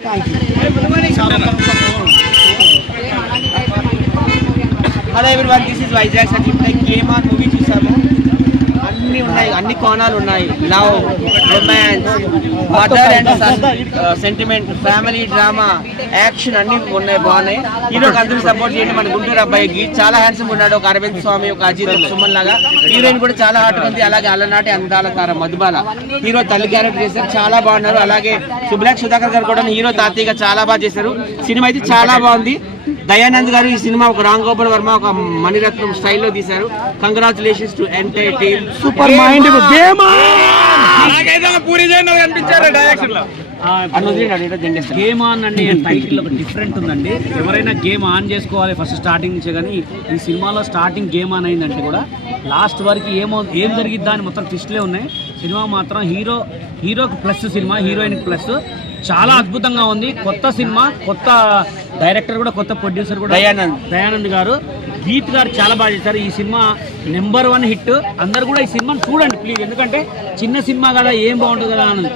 Hello everyone, this is Vizag certificate game on movie చూసాము. అన్ని ఉన్నాయి, అన్ని కోణాలు ఉన్నాయి. Love, romance, mother and son sentiment, family drama, action అన్ని ఉన్నాయి, బాగున్నాయి. హీరోకి అందరూ సపోర్ట్ చేయండి. మన గుంటూరు అబ్బాయికి చాలా హ్యాండ్సమ్ ఉన్నాడు, ఒక అరవింద్ స్వామి, ఒక అజిత్, సుమన్ లాగా. హీరోయిన్ కూడా చాలా హాట్ ఉంది. అలాగే అలనాటి అందాల తార మధుబాల హీరో తల్లి క్యారెక్టర్ చేశారు, చాలా బాగున్నారు. అలాగే సుబ్లాక్ సుధాకర్ గారు కూడా హీరో తాతయ్యగా చాలా బాగా చేశారు. సినిమా అయితే చాలా బాగుంది. దయానంద్ గారు ఈ సినిమా ఒక రామ్ గోపాల్ వర్మ, ఒక మణిరత్నం స్టైల్లో తీశారు. Congratulations to entire team. Super mind game game on అండి. టైటిల్ ఒక డిఫరెంట్ ఉందండి. ఎవరైనా గేమ్ ఆన్ చేసుకోవాలి ఫస్ట్ స్టార్టింగ్ నుంచే. కానీ ఈ సినిమాలో స్టార్టింగ్ గేమ్ ఆన్ అయిందంటే కూడా లాస్ట్ వరకు ఏం జరిగిద్దా అని మొత్తం ట్విస్ట్లే ఉన్నాయి. సినిమా మాత్రం హీరోకి ప్లస్, సినిమా హీరోయిన్కి ప్లస్. చాలా అద్భుతంగా ఉంది. కొత్త సినిమా, కొత్త డైరెక్టర్ కూడా, కొత్త ప్రొడ్యూసర్ కూడా దయానంద్ గారు, గీత్ గారు చాలా బాగా చేశారు. ఈ సినిమా నెంబర్ 1 హిట్. అందరు కూడా ఈ సినిమాని చూడండి ప్లీజ్. ఎందుకంటే చిన్న సినిమా కదా, ఏం బాగుంటుంది కదా అని.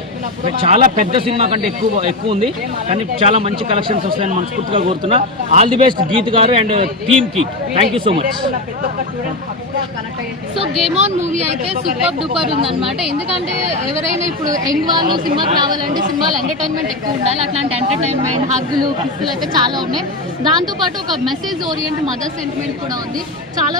చాలా పెద్ద సినిమా కంటే ఎక్కువ ఉంది. కానీ చాలా మంచి కలెక్షన్స్ వస్తాయని మనస్ఫూర్తిగా కోరుతున్నా. ఆల్ ది బెస్ట్ గీత్ గారు అండ్ టీమ్ కి. Thank you so much. So game on movie అయితే సూపర్ డూపర్ ఉందన్నమాట. ఎందుకంటే ఎవరైనా ఇప్పుడు యంగ్ వాళ్ళు సినిమాకి రావాలంటే సినిమాలో ఎంటర్టైన్మెంట్ ఎక్కువ ఉండాలి. అట్లాంటి ఎంటర్టైన్మెంట్, హగ్గులు, కిస్సులు అయితే చాలా ఉన్నాయి. దాంతోపాటు ఒక మెసేజ్ ఓరియంట్ మదర్ సెంటిమెంట్ కూడా ఉంది. చాలా